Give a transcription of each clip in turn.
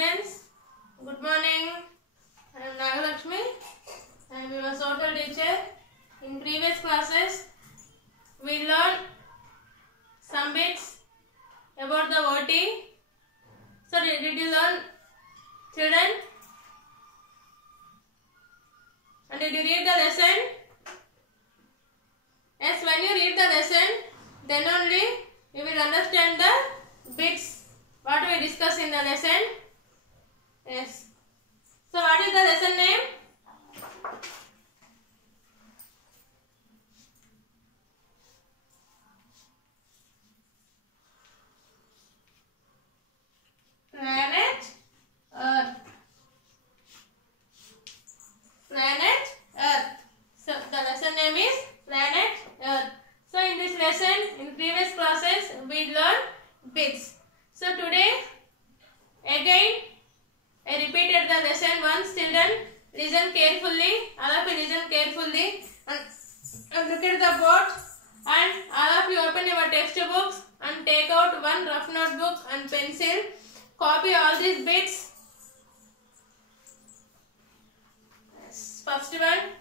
students, good morning. I am Nagalakshmi. I am your social teacher. In previous classes, we learned some bits about the OT. So did you learn, children? And did you read the lesson? Yes, when you read the lesson, then only you will understand the bits what we discuss in the lesson. Yes. So what is the lesson name? Planet Earth. Planet Earth. So the lesson name is Planet Earth. So in this lesson, in previous classes, we learned bits. So today, again, I repeated the lesson once. Children, listen carefully. All of you listen carefully and look at the board. And all of you open your textbooks and take out one rough notebook and pencil. Copy all these bits. First one.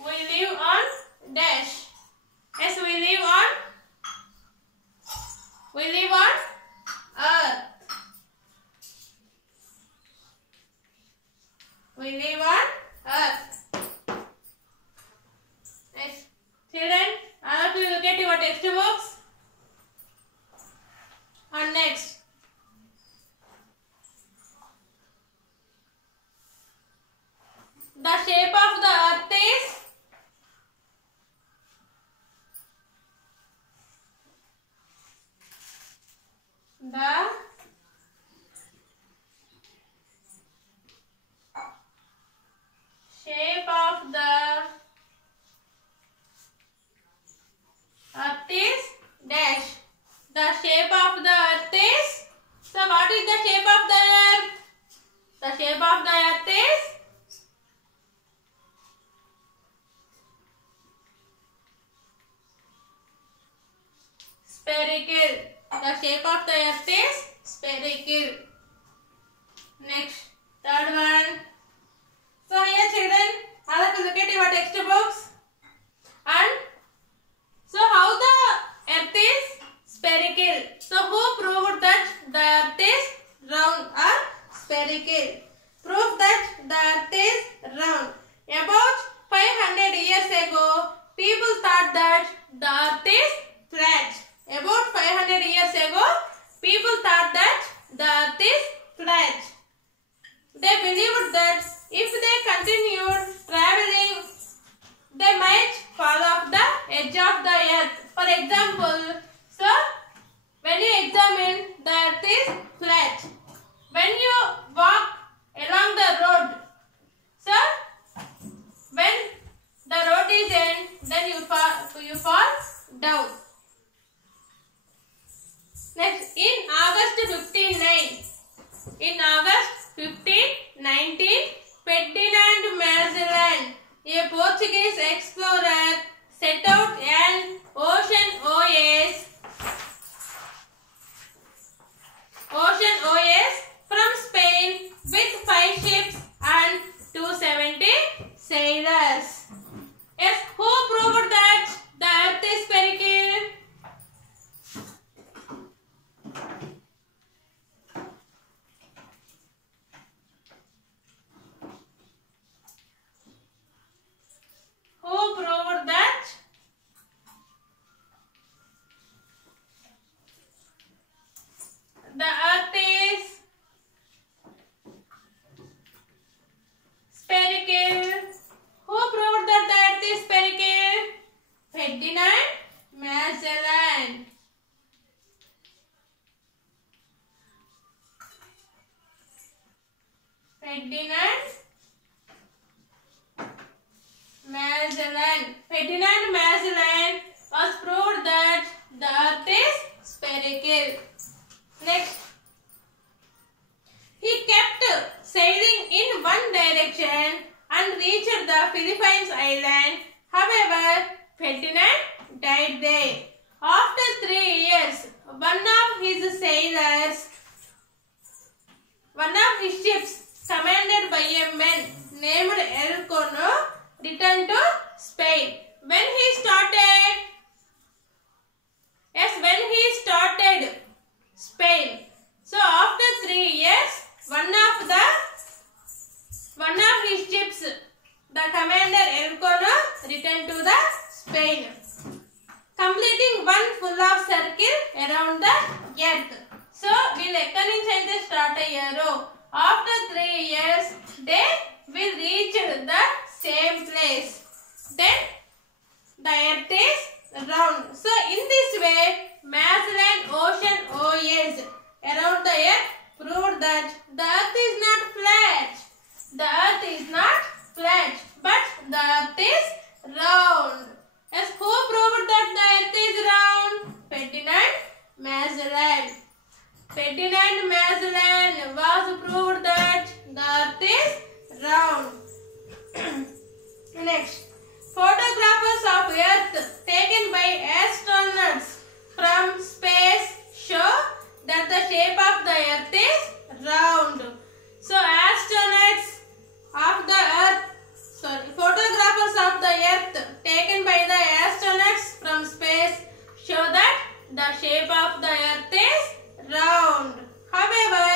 We live on dash. Yes, we live on Earth. We live on Earth. Yes. Children, all of you look at your textbooks. And next. The shape of the earth is the shape of the earth is dash. The shape of the earth is. So what is the shape of the earth? The shape of the earth is spherical. The shape of the earth is spherical. Next, third one. So here children, all of you look at your textbooks. And so how the earth is spherical? So who proved that the earth is round or spherical? Prove that the earth is round. About 500 years ago, people thought that the earth is flat. About 500 years ago, people thought that the earth is flat. They believed that if they continued traveling, they might fall off the edge of the earth. For example, so when you examine, the earth is flat. When you walk along the road, so when the road is end, then you fall down. Next, in August 1519, Ferdinand Magellan, a Portuguese explorer, set out an ocean OS from Spain with 5 ships and 270 sailors. Yes, who proved that the earth is spherical? Who proved that the earth is spherical? Who proved that the earth is spherical? Ferdinand Magellan. Ferdinand Magellan. Magellan. Ferdinand Magellan was proved that the earth is spherical. Next, he kept sailing in one direction and reached the Philippines island. However, Ferdinand died there. After 3 years, one of his ships, commanded by a man named Elcano, returned to Spain. When he started Spain. So after 3 years, one of his ships, the commander Elcano, returned to the Spain, completing one full of circle around the earth. So will ఎక్కడి నుంచి అయితే start అయ్యారో after 3 years they will reach the same place. Then the earth is round. So in this way, Magellan ocean voyage around the earth proved that the earth is not flat. The earth is not flat, but the earth is round. As who proved that the earth is round? Ferdinand Magellan. Ferdinand Magellan was proved that the earth is round. Next, photographs of earth taken by astronauts from space show that the shape of the earth is round. So photographs of the earth taken by the astronauts from space show that the shape of the earth is round. However,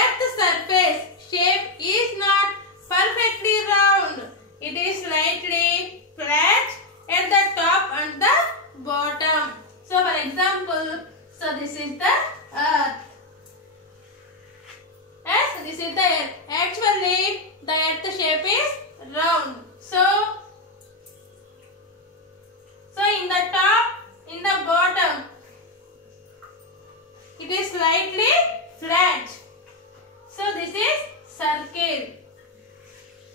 earth's surface shape is not perfectly round. It is slightly flat at the top and the bottom. So for example, this is the earth. Yes, this is the earth. Actually, the earth shape is round. So in the top, in the bottom, it is slightly flat. So this is circle.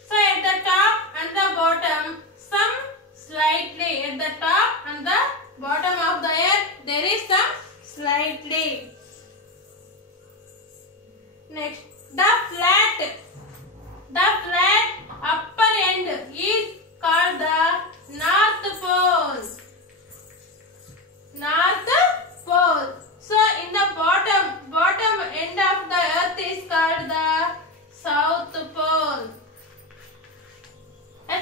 So at the top and the bottom, some slightly at the top and the bottom of the earth, there is some slightly. Next, the flat upper end is called the North Pole. North Pole. So in the bottom end of the earth is called the South Pole.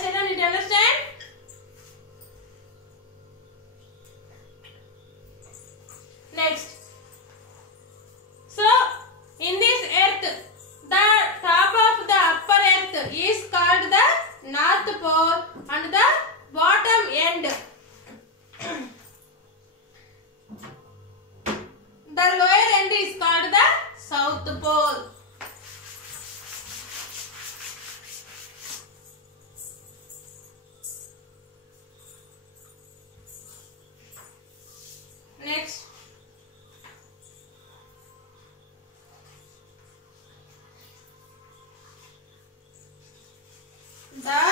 Children, did you understand? Next. So in this earth, the top of the upper earth is called the North Pole and the bottom end, the lower end, is called the South Pole. Next, the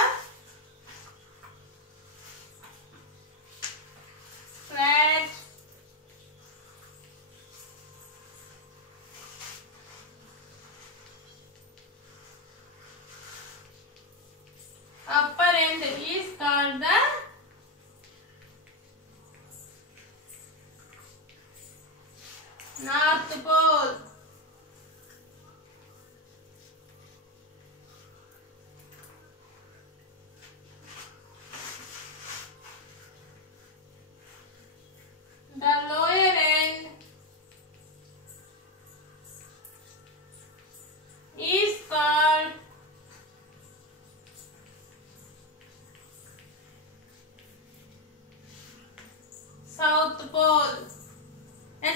flat upper end is called the North Pole. The lower end is called South Pole.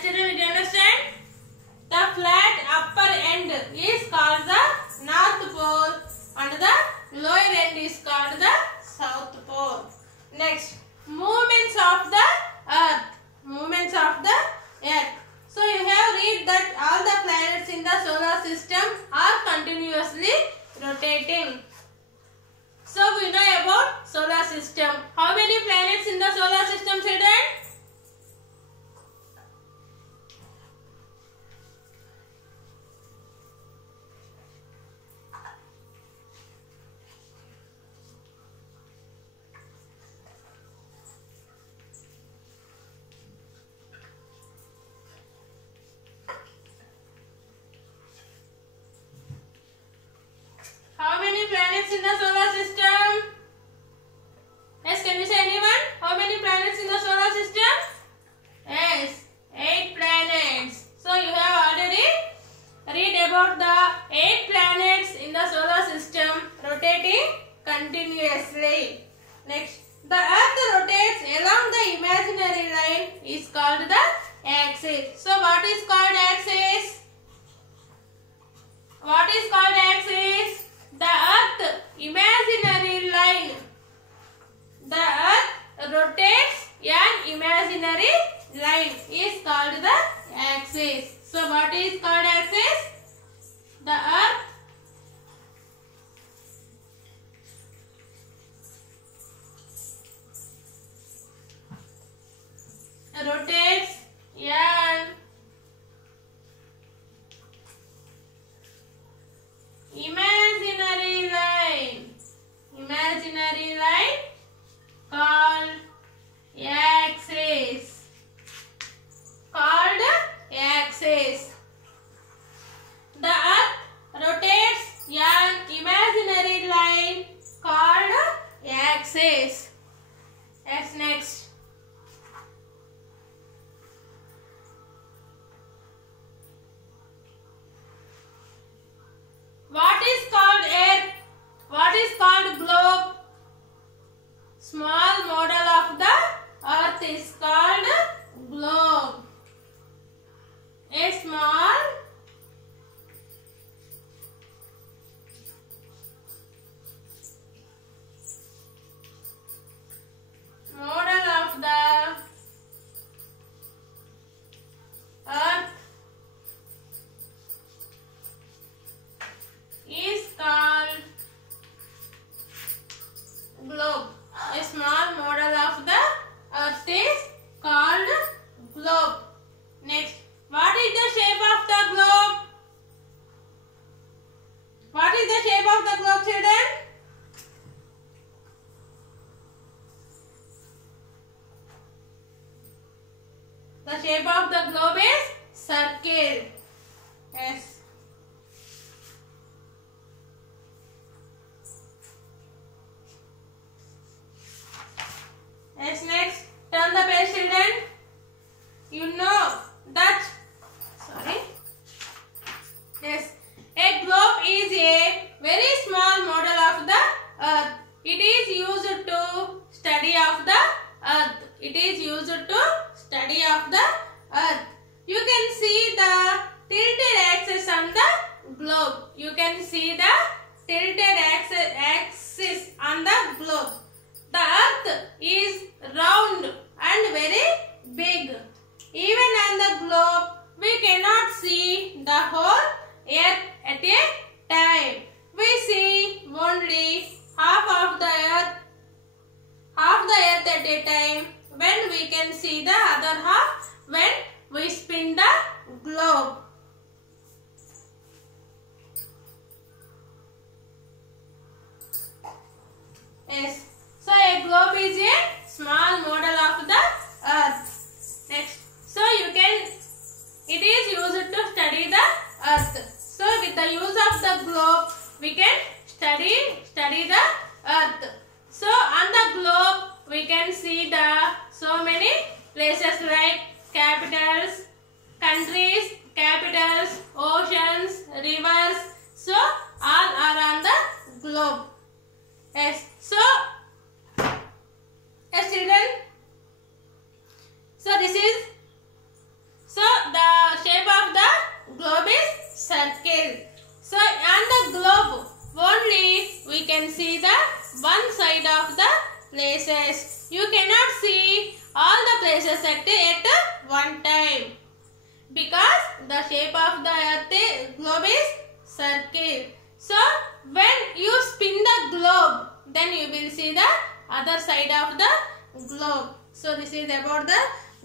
Children, did you understand? The flat upper end is called the North Pole and the lower end is called the South Pole. Next, movements of the earth. Movements of the earth. So you have read that all the planets in the solar system are continuously rotating. So we know about solar system. How many planets in the solar system? Yes, can you say anyone? How many planets in the solar system? Yes, 8 planets. So you have already read about the 8 planets in the solar system rotating continuously. Next, the Earth rotates along the imaginary line is called the axis. So what is called axis? What is called axis? The Earth imaginary line. The Earth rotates an imaginary line is called the axis. So what is called axis? The Earth rotates an imaginary line called axis. The Earth rotates an imaginary line called axis. Yes, next. What is called Earth? What is called globe? Small model of the Earth is called globe. A small model of the Earth is called globe. A small model of the Earth is called globe. Next, what is the shape of the globe? What is the shape of the globe, children? The shape of the globe is circle. Yes. Yes, next. Turn the page, children. You know that. Sorry. Yes. A globe is a very small model of the Earth. It is used to study of the Earth. It is used to study of the Earth. You can see the tilted axis on the globe. You can see the tilted axis on the globe. The Earth is round and very big. Even on the globe, we cannot see the whole Earth at a time. We see only half the Earth at a time. When we can see the other half when we spin the globe. Yes. So a globe is a small model of the Earth. Next. So it is used to study the Earth. So with the use of the globe, we can study the Earth. So on the globe, we can see the so many places like capitals, countries, capitals, oceans, rivers. So all are on the globe. Yes. So yes, children. So the shape of the globe is circle. So on the globe only we can see the one side of the places. You cannot see all the places at one time because the shape of the globe is circle. So when you spin the globe, then you will see the other side of the globe. So this is about the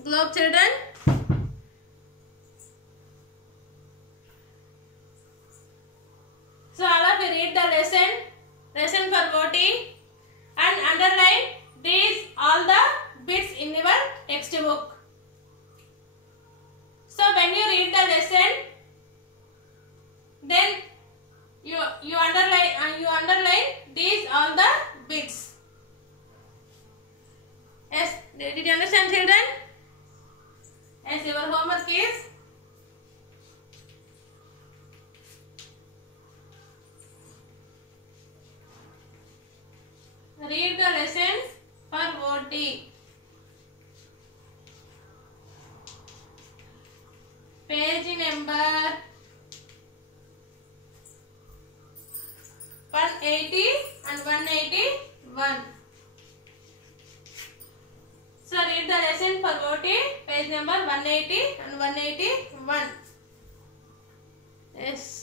globe, children. So all of you read the lesson for voting and underline these all the bits in your textbook. So when you read the lesson, then you underline and you Did you understand, children? Yes, your homework is read the lessons for OT. Page number 180 and 181. So read the lesson for OT, page number 180 and 181. Yes.